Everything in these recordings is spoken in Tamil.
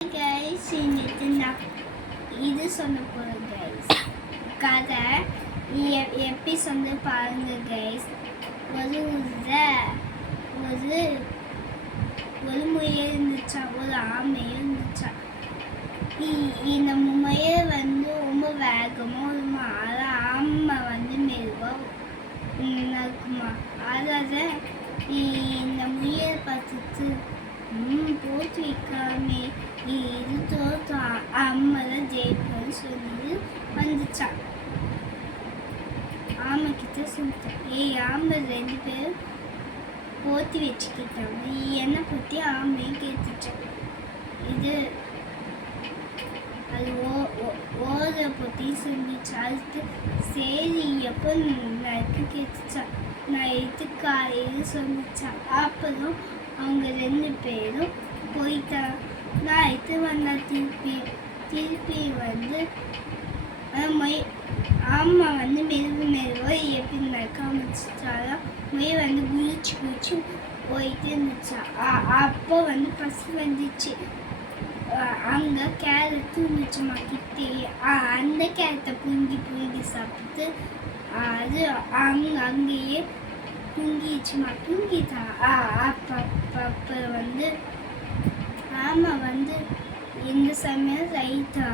கைஸ் இன்னைக்கு நான் இது சொல்ல போகிறேன் கைஸ். கதை எபிசோடு பாருங்க கைஸ். ஒரு ஒரு முயல் இருந்துச்சா, ஒரு ஆமையும் இருந்துச்சா. இந்த முயல் ரொம்ப வேகமாக வருமா, ஆமை மெதுவாக நடக்குமா. அதாவது இந்த முயல் பார்த்துட்டு போட்டு வைக்காமே இது தோற்றம் அம்மா தான் ஜெயிப்பன்னு சொல்லி வந்துச்சா. ஆமை கிட்ட சொல்லிட்டேன், ஆமை 2 பேரும் போத்தி வச்சுக்கிட்டாங்க. என்னை பற்றி ஆமையும் கேட்டுச்சேன். இது அது ஓத பற்றி சொல்லிச்சு. அதுக்கு சரி எப்போ நைட்டு கேட்டுச்சா. நைட்டு காலையில் சொல்லிச்சா. அப்புறம் அவங்க 2 பேரும் போயிட்டாங்க. நைட்டு வந்தா திருப்பி ஆமா மெதுவாக எப்படி நடக்க ஆரம்பிச்சிட்டாலும் முயல் குதிச்சு போயிட்டு இருந்துச்சா. அப்போ பசி வந்துச்சு. அங்கே கேரட் இருந்துச்சுமா கிட்டே. அந்த கேரட்டை புங்கி சாப்பிட்டு அது அங்கேயே தூங்கிடுச்சுமா. தூங்கிட்டா. அப்போ ஆமா இந்த சமயம் ரைட்டா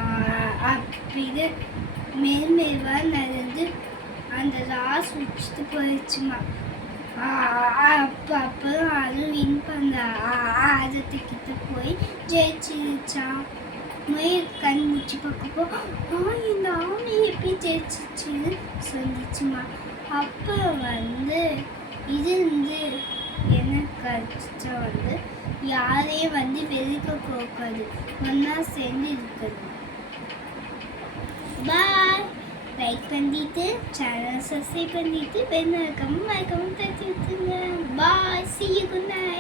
அப்படி மெதுவாக நடந்து அந்த ராஸ் வச்சுட்டு போயிடுச்சுமா. அப்புறம் அது வின் பண்ண ஆதத்துக்கிட்ட போய் ஜெயிச்சிருச்சான். முயல் கண் முடிச்சு பார்க்கப்போ இந்த ஆமை எப்படி ஜெயிச்சிச்சுன்னு சொல்லிச்சுமா. அப்புறம் இது என்ன கஷ்டம் யாரையும் வெறுக்க போகாது, ஒன்றா சேர்ந்து இருக்குது. பாய். லைக் பண்ணிட்டு சேனல் சப்ஸ்கிரைப் பண்ணிட்டு பெல் ஐக்கானை மறக்காம தட்டி விட்டுருங்க. பாய். See you. Good night.